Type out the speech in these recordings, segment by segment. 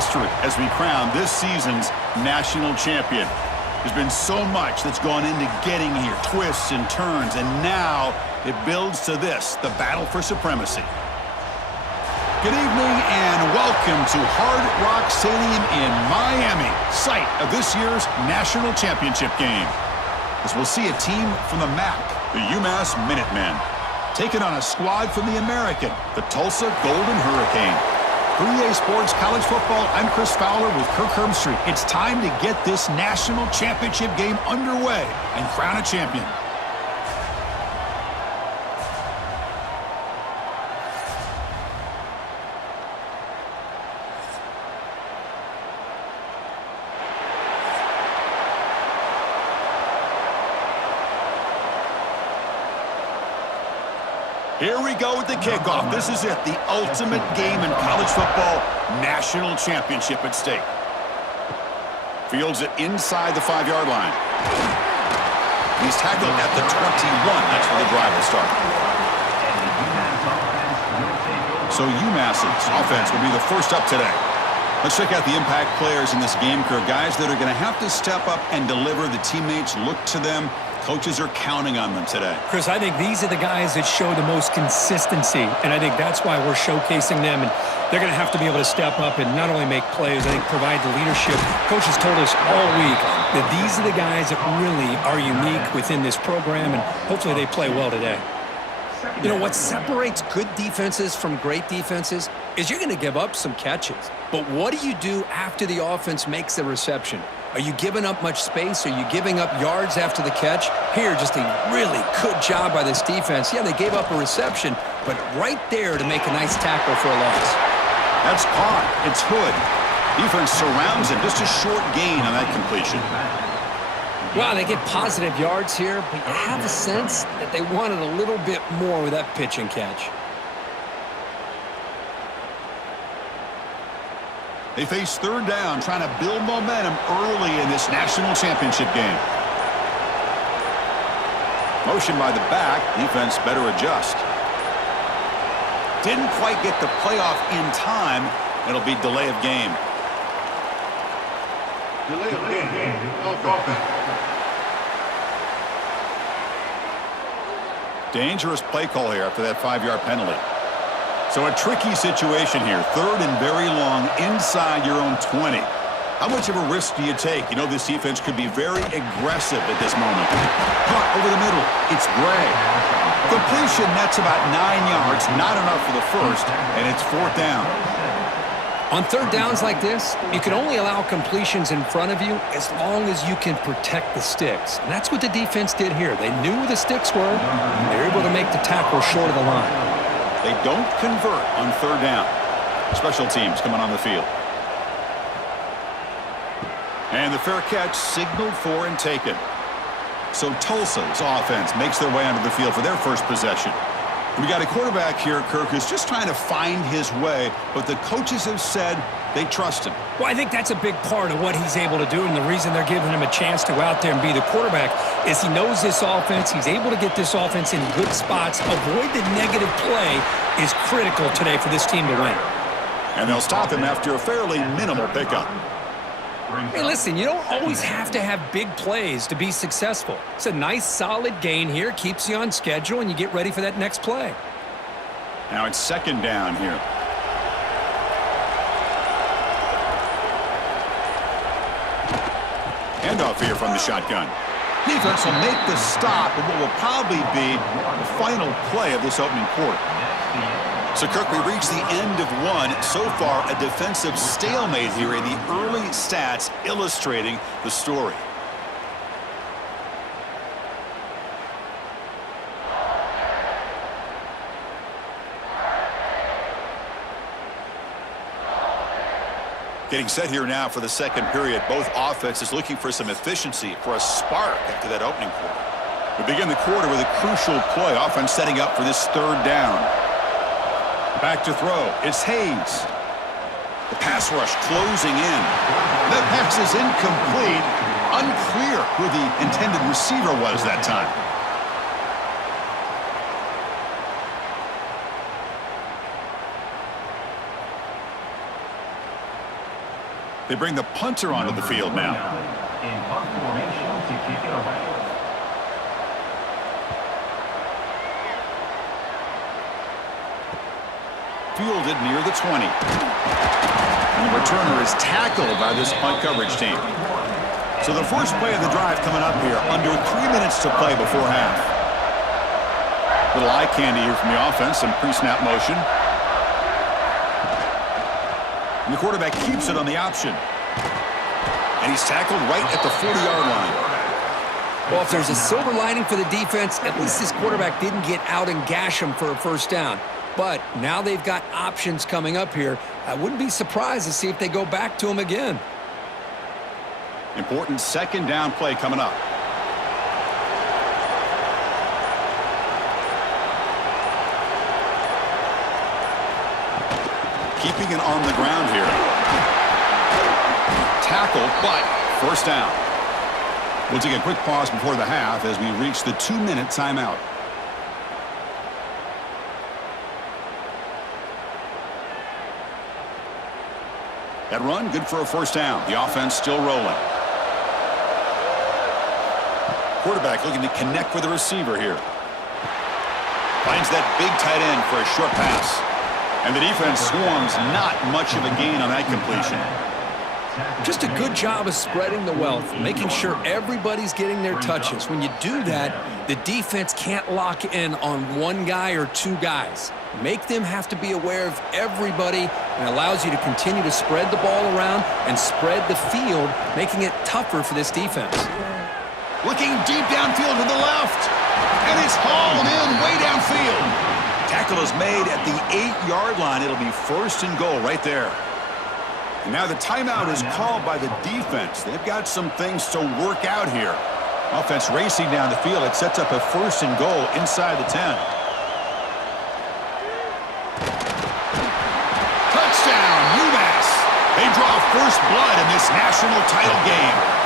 history as we crown this season's national champion. There's been so much that's gone into getting here, twists and turns, and now it builds to this, the battle for supremacy. Good evening and welcome to Hard Rock Stadium in Miami, site of this year's national championship game. As we'll see a team from the MAC, the UMass Minutemen, taking on a squad from the American, the Tulsa Golden Hurricane. For EA Sports College Football, I'm Chris Fowler with Kirk Herbstreit. It's time to get this national championship game underway and crown a champion. Here we go with the kickoff. This is it, the ultimate game in college football, national championship at stake. Fields it inside the 5-yard line. He's tackled at the 21. That's where the drive will start. So UMass's offense will be the first up today. Let's check out the impact players in this game, Kirk. Guys that are going to have to step up and deliver. The teammates look to them. Coaches are counting on them today. Chris, I think these are the guys that show the most consistency, and I think that's why we're showcasing them, and they're going to have to be able to step up and not only make plays, I think provide the leadership. Coaches told us all week that these are the guys that really are unique within this program, and hopefully they play well today. You know, what separates good defenses from great defenses is you're going to give up some catches. But what do you do after the offense makes the reception? Are you giving up much space? Are you giving up yards after the catch? Here, just a really good job by this defense. Yeah, they gave up a reception, but right there to make a nice tackle for a loss. That's caught. It's Hood. Defense surrounds him. Just a short gain on that completion. Wow, they get positive yards here, but you have a sense that they wanted a little bit more with that pitch and catch. They face third down, trying to build momentum early in this national championship game. Motion by the back. Defense better adjust. Didn't quite get the playoff in time. It'll be delay of game. Delay of game. Dangerous play call here after that 5-yard penalty. So a tricky situation here. Third and very long inside your own 20. How much of a risk do you take? You know this defense could be very aggressive at this moment. Caught over the middle. It's Gray. Completion, that's about 9 yards. Not enough for the first, and it's fourth down. On third downs like this, you can only allow completions in front of you as long as you can protect the sticks. And that's what the defense did here. They knew where the sticks were, and they were able to make the tackle short of the line. They don't convert on third down. Special teams coming on the field. And the fair catch signaled for and taken. So Tulsa's offense makes their way onto the field for their first possession. We got a quarterback here, Kirk, who's just trying to find his way, but the coaches have said they trust him. Well, I think that's a big part of what he's able to do, and the reason they're giving him a chance to go out there and be the quarterback is he knows this offense. He's able to get this offense in good spots. Avoid the negative play is critical today for this team to win. And they'll stop him after a fairly minimal pickup. Hey, listen, you don't always have to have big plays to be successful. It's a nice, solid gain here. Keeps you on schedule, and you get ready for that next play. Now it's second down here. Handoff here from the shotgun. Defense will make the stop of what will probably be the final play of this opening quarter. So, Kirk, we reach the end of one. So far, a defensive stalemate here in the early stats illustrating the story. Getting set here now for the second period. Both offenses looking for some efficiency, for a spark after that opening quarter. We begin the quarter with a crucial play. Offense setting up for this third down. Back to throw. It's Hayes. The pass rush closing in. That pass is incomplete. Unclear who the intended receiver was that time. They bring the punter onto the field now. In punt formation to kick it away. Fielded near the 20. And the returner is tackled by this punt coverage team. So the first play of the drive coming up here, under 3 minutes to play before half. Little eye candy here from the offense, some pre-snap motion. And the quarterback keeps it on the option. And he's tackled right at the 40-yard line. Well, if there's a silver lining for the defense, at least this quarterback didn't get out and gash him for a first down. But now they've got options coming up here. I wouldn't be surprised to see if they go back to him again. Important second down play coming up. Keeping it on the ground here. Tackled, but first down. We'll take a quick pause before the half as we reach the 2-minute timeout. That run, good for a first down. The offense still rolling. Quarterback looking to connect with the receiver here. Finds that big tight end for a short pass. And the defense swarms, not much of a gain on that completion. Just a good job of spreading the wealth, making sure everybody's getting their touches. When you do that, the defense can't lock in on one guy or two guys. Make them have to be aware of everybody, and allows you to continue to spread the ball around and spread the field, making it tougher for this defense. Looking deep downfield to the left. And it's hauled in way downfield. Tackle is made at the 8-yard line. It'll be first and goal right there. And now the timeout is called by the defense. They've got some things to work out here. Offense racing down the field. It sets up a first and goal inside the 10. Touchdown, UMass. They draw first blood in this national title game.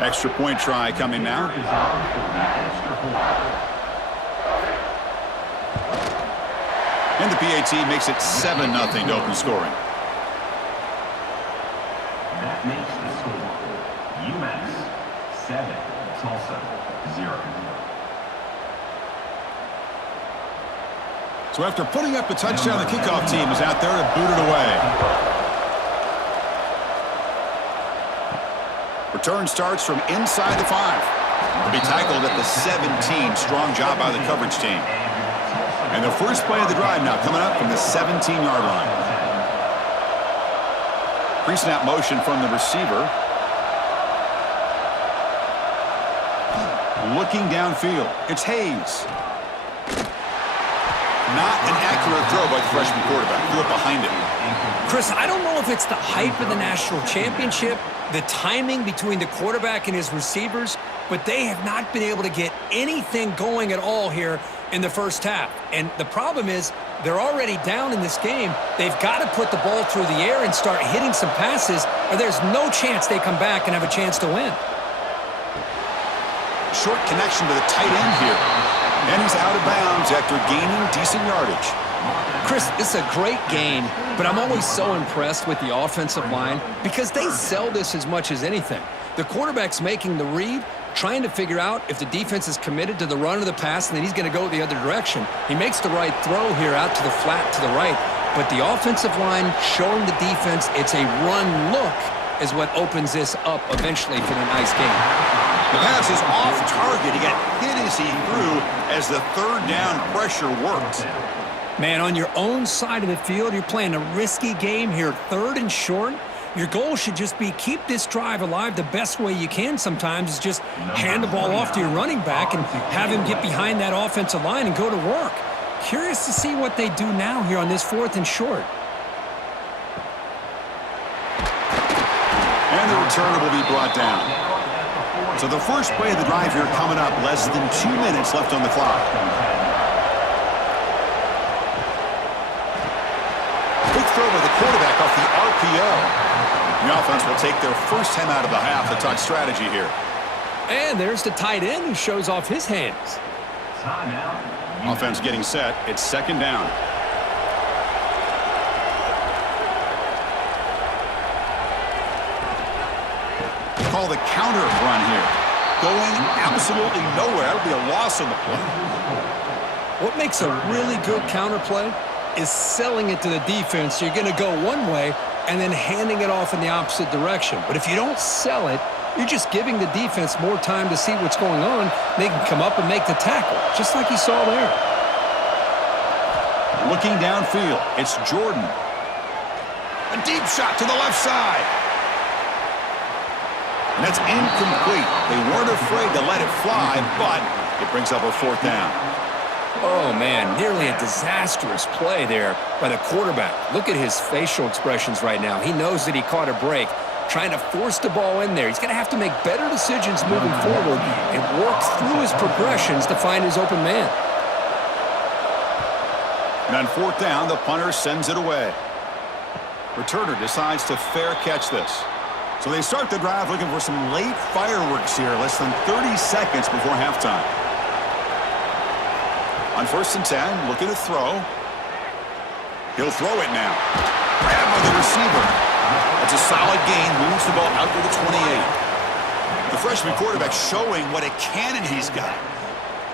Extra point try coming now. And the PAT makes it 7-0 to open scoring. That makes the score UMass 7, Tulsa 0. So after putting up a touchdown, the kickoff team is out there to boot it away. Return starts from inside the 5. Will be tackled at the 17. Strong job by the coverage team. And the first play of the drive now coming up from the 17-yard line. Pre-snap motion from the receiver. Looking downfield. It's Hayes. Not an accurate throw by the freshman quarterback. Threw it behind him. Chris, I don't know if it's the hype of the national championship, the timing between the quarterback and his receivers, but they have not been able to get anything going at all here in the first half. And the problem is they're already down in this game. They've got to put the ball through the air and start hitting some passes, or there's no chance they come back and have a chance to win. Short connection to the tight end here. And he's out of bounds after gaining decent yardage. Chris, this is a great game, but I'm always so impressed with the offensive line because they sell this as much as anything. The quarterback's making the read, trying to figure out if the defense is committed to the run or the pass, and then he's going to go the other direction. He makes the right throw here out to the flat to the right, but the offensive line showing the defense it's a run look is what opens this up eventually for the nice game. The pass is off target. He got hit as he threw as the third down pressure worked. Man, on your own side of the field, you're playing a risky game here, 3rd and short. Your goal should just be keep this drive alive the best way you can sometimes is just hand the ball off to your running back and have him get behind that offensive line and go to work. Curious to see what they do now here on this 4th and short. And the returner will be brought down. So the first play of the drive here coming up, less than 2 minutes left on the clock. Big throw by the quarterback off the RPO. The offense will take their first time out of the half to talk strategy here. And there's the tight end who shows off his hands. Offense getting set. It's second down. Call the counter run here. Going absolutely nowhere. That'll be a loss on the play. What makes a really good counter play is selling it to the defense. You're going to go one way and then handing it off in the opposite direction. But if you don't sell it, you're just giving the defense more time to see what's going on. They can come up and make the tackle, just like you saw there. Looking downfield, it's Jordan. A deep shot to the left side. And that's incomplete. They weren't afraid to let it fly, but it brings up a fourth down. Oh, man, nearly a disastrous play there by the quarterback. Look at his facial expressions right now. He knows that he caught a break, trying to force the ball in there. He's going to have to make better decisions moving forward and work through his progressions to find his open man. And on fourth down, the punter sends it away. Returner decides to fair catch this. So they start the drive looking for some late fireworks here, less than 30 seconds before halftime. On 1st and 10, looking to throw. He'll throw it now. Grab by the receiver. That's a solid gain, moves the ball out to the 28. The freshman quarterback showing what a cannon he's got.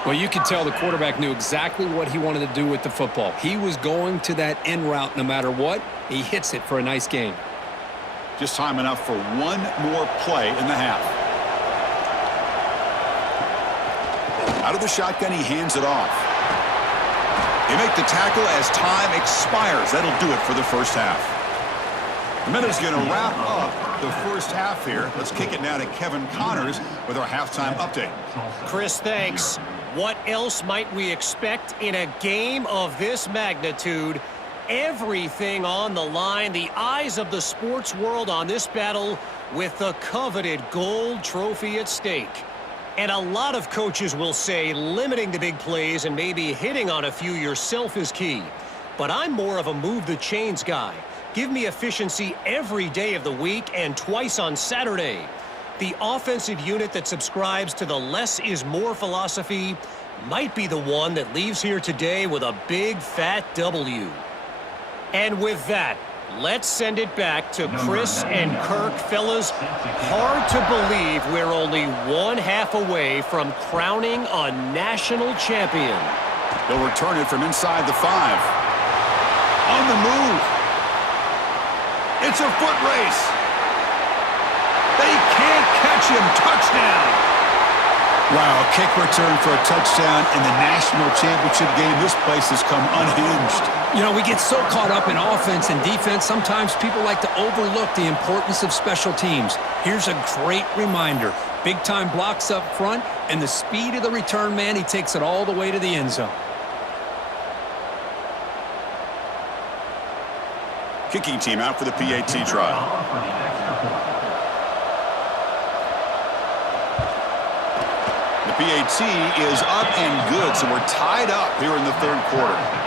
Well, you could tell the quarterback knew exactly what he wanted to do with the football. He was going to that in route no matter what. He hits it for a nice gain. Just time enough for one more play in the half. Out of the shotgun, he hands it off. They make the tackle as time expires. That'll do it for the first half. The minute's going to wrap up the first half here. Let's kick it now to Kevin Connors with our halftime update. Chris, thanks. What else might we expect in a game of this magnitude? Everything on the line, the eyes of the sports world on this battle with the coveted gold trophy at stake. And a lot of coaches will say limiting the big plays and maybe hitting on a few yourself is key. But I'm more of a move the chains guy. Give me efficiency every day of the week and twice on Saturday. The offensive unit that subscribes to the less is more philosophy might be the one that leaves here today with a big fat W. And with that, let's send it back to Chris and Kirk. Fellas, hard to believe we're only one half away from crowning a national champion. They'll return it from inside the 5. On the move. It's a foot race. They can't catch him. Touchdown. Wow, kick return for a touchdown in the national championship game. This place has come unhinged. You know, we get so caught up in offense and defense, sometimes people like to overlook the importance of special teams. Here's a great reminder. Big-time blocks up front, and the speed of the return man, he takes it all the way to the end zone. Kicking team out for the PAT trial. The PAT is up and good, so we're tied up here in the third quarter.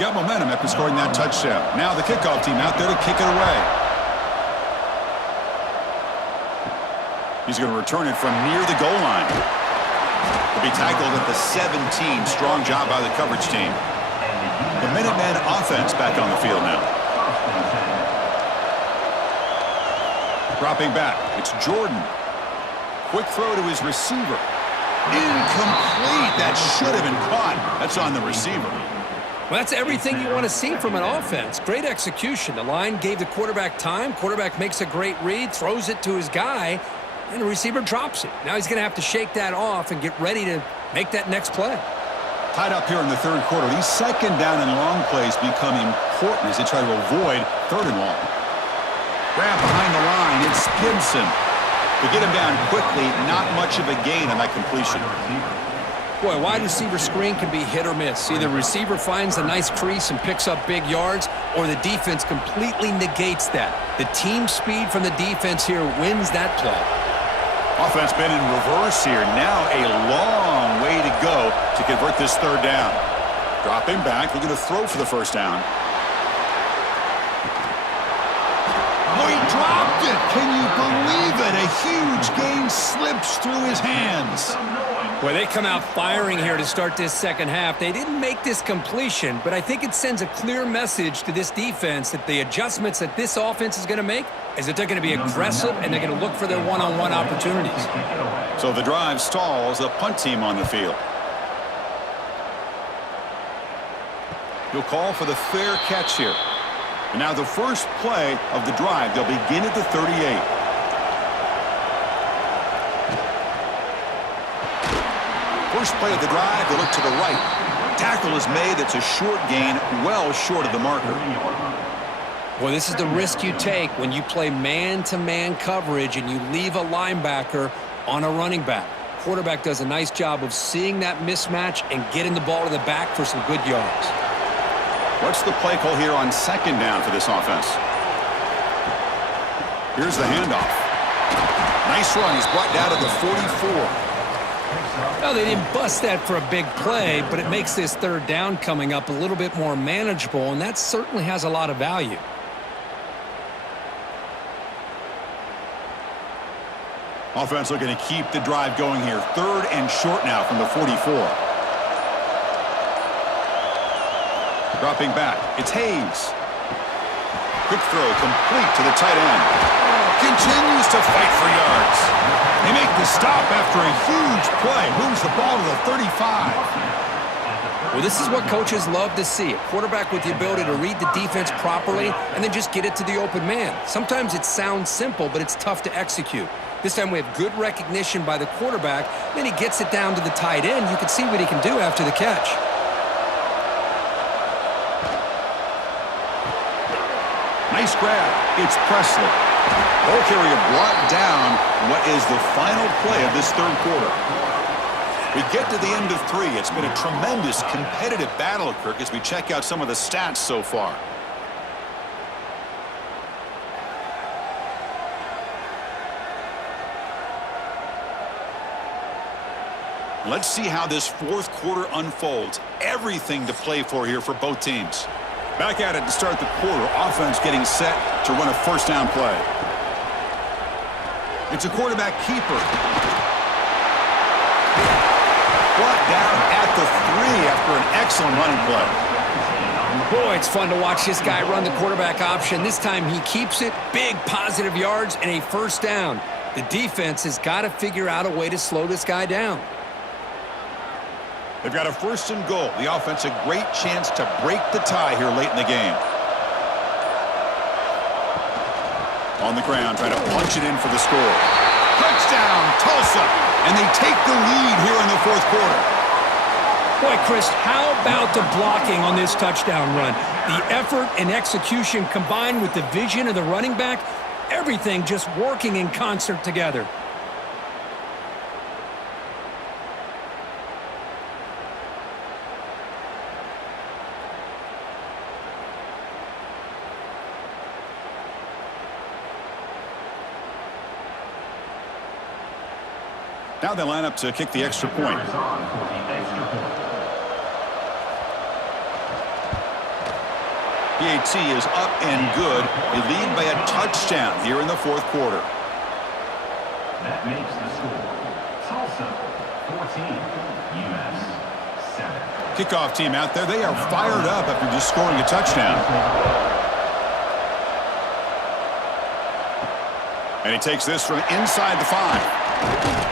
Got momentum after scoring that touchdown. Now the kickoff team out there to kick it away. He's going to return it from near the goal line. He'll be tackled at the 17. Strong job by the coverage team. The Minutemen offense back on the field now. Dropping back, it's Jordan. Quick throw to his receiver. Incomplete. That should have been caught. That's on the receiver. Well, that's everything you want to see from an offense. Great execution. The line gave the quarterback time. Quarterback makes a great read, throws it to his guy, and the receiver drops it. Now he's going to have to shake that off and get ready to make that next play. Tied up here in the third quarter. These second down and long plays become important as they try to avoid third and long. Grab behind the line. It's Gibson. To get him down quickly, not much of a gain on that completion. Boy, wide receiver screen can be hit or miss. Either receiver finds a nice crease and picks up big yards, or the defense completely negates that. The team speed from the defense here wins that play. Offense been in reverse here. Now a long way to go to convert this third down. Dropping back, looking to throw for the first down. Oh, he dropped it. Can you believe it? A huge gain slips through his hands. Well, they come out firing here to start this second half. They didn't make this completion, but I think it sends a clear message to this defense that the adjustments that this offense is going to make is that they're going to be aggressive and they're going to look for their one-on-one opportunities. So the drive stalls, a punt team on the field. He'll call for the fair catch here. And now the first play of the drive, they'll begin at the 38. First play of the drive, they look to the right. Tackle is made. It's a short gain, well short of the marker. Well, this is the risk you take when you play man-to-man coverage and you leave a linebacker on a running back. Quarterback does a nice job of seeing that mismatch and getting the ball to the back for some good yards. What's the play call here on second down for this offense? Here's the handoff. Nice run. He's brought down to the 44. Well, they didn't bust that for a big play, but it makes this third down coming up a little bit more manageable, and that certainly has a lot of value. Offense looking to keep the drive going here. Third and short now from the 44. Dropping back, it's Hayes. Quick throw complete to the tight end. Continues to fight for yards. They make the stop after a huge play. Moves the ball to the 35. Well, this is what coaches love to see. A quarterback with the ability to read the defense properly and then just get it to the open man. Sometimes it sounds simple, but it's tough to execute. This time we have good recognition by the quarterback. Then he gets it down to the tight end. You can see what he can do after the catch. Nice grab. It's Presley. Ball carrier brought down what is the final play of this third quarter. We get to the end of 3. It's been a tremendous competitive battle, Kirk, as we check out some of the stats so far. Let's see how this fourth quarter unfolds. Everything to play for here for both teams. Back at it to start the quarter. Offense getting set to run a first down play. It's a quarterback keeper. Brought down at the 3 after an excellent running play. Boy, it's fun to watch this guy run the quarterback option. This time he keeps it. Big positive yards and a first down. The defense has got to figure out a way to slow this guy down. They've got a first and goal. The offense a great chance to break the tie here late in the game. On the ground, trying to punch it in for the score. Touchdown, Tulsa! And they take the lead here in the fourth quarter. Boy, Chris, how about the blocking on this touchdown run? The effort and execution combined with the vision of the running back, everything just working in concert together. Now they line up to kick the extra point. PAT is up and good. They lead by a touchdown here in the fourth quarter. That makes the score Tulsa 14, UMass 7. Kickoff team out there. They are fired up after just scoring a touchdown. And he takes this from inside the 5.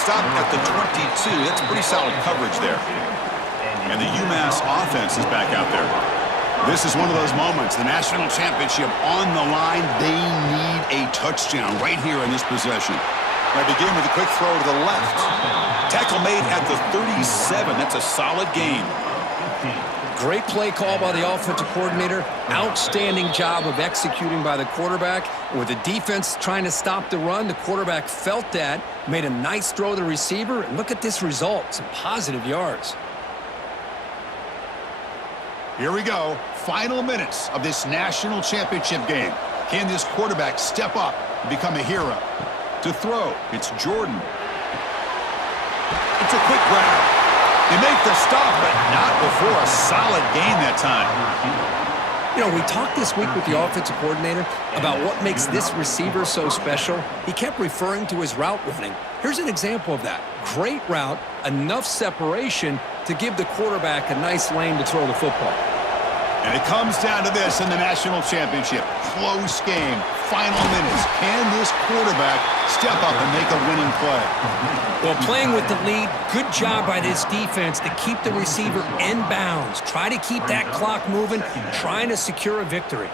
Stop at the 22. That's pretty solid coverage there. And the UMass offense is back out there. This is one of those moments. The national championship on the line. They need a touchdown right here in this possession. They begin with a quick throw to the left. Tackle made at the 37. That's a solid gain. Great play call by the offensive coordinator. Outstanding job of executing by the quarterback. With the defense trying to stop the run, the quarterback felt that, made a nice throw to the receiver, and look at this result, some positive yards. Here we go. Final minutes of this national championship game. Can this quarterback step up and become a hero? To throw, it's Jordan. It's a quick grab. They make the stop, but not before a solid gain that time. You know, we talked this week with the offensive coordinator about what makes this receiver so special. He kept referring to his route running. Here's an example of that. Great route, enough separation to give the quarterback a nice lane to throw the football. And it comes down to this in the national championship. Close game, final minutes. Can this quarterback step up and make a winning play? Well, playing with the lead, good job by this defense to keep the receiver in bounds. Try to keep that clock moving, trying to secure a victory.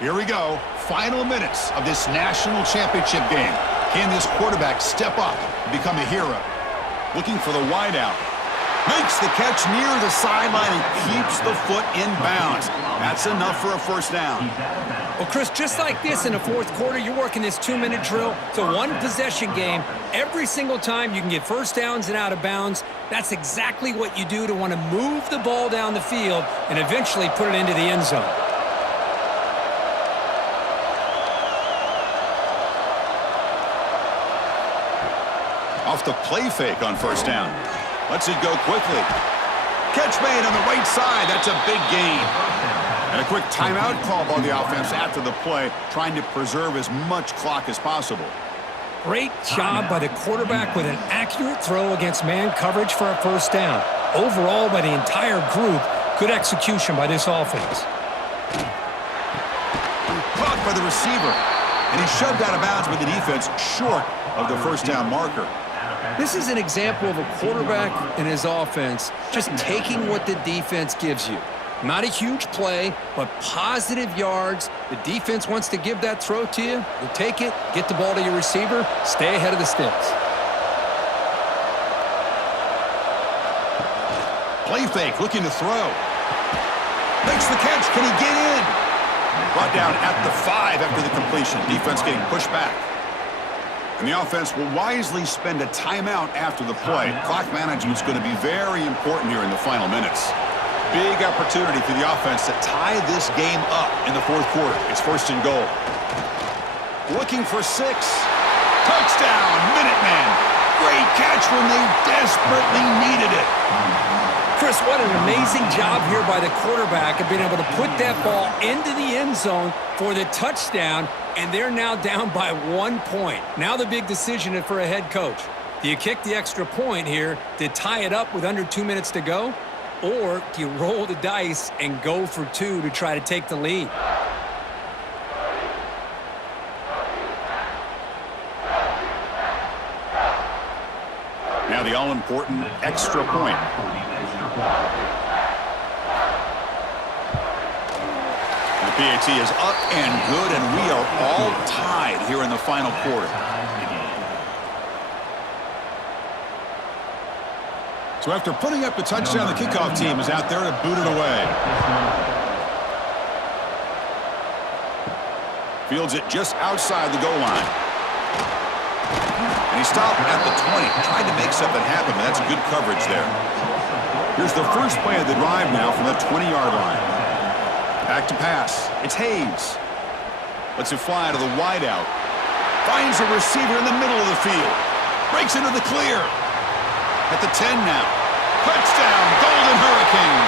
Here we go. Final minutes of this national championship game. Can this quarterback step up and become a hero? Looking for the wideout. Makes the catch near the sideline and keeps the foot in bounds. That's enough for a first down. Well, Chris, just like this in the fourth quarter, you're working this 2-minute drill. It's a one-possession game. Every single time you can get first downs and out of bounds. That's exactly what you do to want to move the ball down the field and eventually put it into the end zone. Off the play fake on first down. Lets it go quickly. Catch made on the right side. That's a big gain. And a quick timeout call by the offense after the play, trying to preserve as much clock as possible. Great job by the quarterback with an accurate throw against man coverage for a first down. Overall, by the entire group, good execution by this offense. Caught by the receiver. And he's shoved out of bounds with the defense short of the first down marker. This is an example of a quarterback in his offense just taking what the defense gives you. Not a huge play, but positive yards. The defense wants to give that throw to you. You take it, get the ball to your receiver, stay ahead of the sticks. Play fake, looking to throw. Makes the catch. Can he get in? Brought down at the 5 after the completion. Defense getting pushed back. And the offense will wisely spend a timeout after the play. Clock management is going to be very important here in the final minutes. Big opportunity for the offense to tie this game up in the fourth quarter. It's first and goal. Looking for 6. Touchdown, Minutemen. Great catch when they desperately needed it. Chris, what an amazing job here by the quarterback of being able to put that ball into the end zone for the touchdown, and they're now down by 1 point. Now the big decision for a head coach. Do you kick the extra point here to tie it up with under 2 minutes to go? Or do you roll the dice and go for 2 to try to take the lead? Now the all-important extra point. The PAT is up and good, and we are all tied here in the final quarter. So after putting up the touchdown, the kickoff team is out there to boot it away. Fields it just outside the goal line. And he stopped at the 20, tried to make something happen, but that's good coverage there. Here's the first play of the drive now from the 20-yard line. Back to pass. It's Hayes. Lets it fly to the wideout. Finds a receiver in the middle of the field. Breaks into the clear. At the 10 now. Touchdown, Golden Hurricane.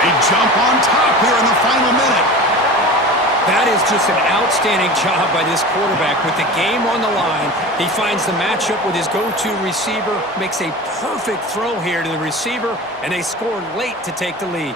They jump on top here in the final minute. That is just an outstanding job by this quarterback with the game on the line. He finds the matchup with his go-to receiver, makes a perfect throw here to the receiver, and they scored late to take the lead.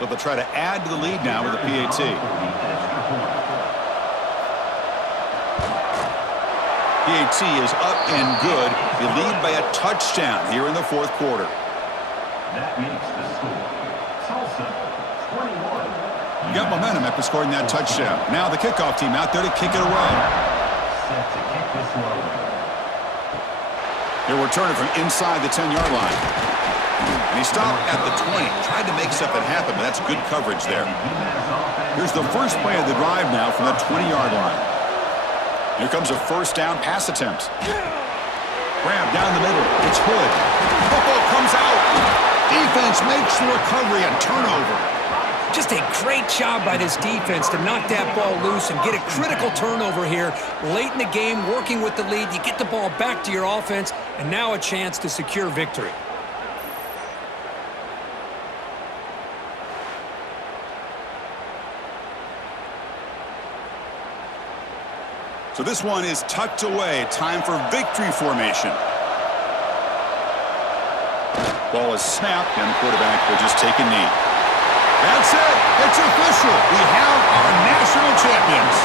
So they'll try to add to the lead now with the PAT. PAT is up and good. They lead by a touchdown here in the fourth quarter. That makes the score Tulsa 21. Got momentum after scoring that touchdown. Now the kickoff team out there to kick it away. Set to kick this one away. He'll return it from inside the 10-yard line. And he stopped at the 20. Tried to make something happen, but that's good coverage there. Here's the first play of the drive now from the 20-yard line. Here comes a first down pass attempt. Grab down the middle. It's Hood. Football comes out. Defense makes the recovery, a turnover. Just a great job by this defense to knock that ball loose and get a critical turnover here. Late in the game, working with the lead, you get the ball back to your offense, and now a chance to secure victory. So this one is tucked away. Time for victory formation. Ball is snapped, and the quarterback will just take a knee. That's it. It's official. We have our national champions.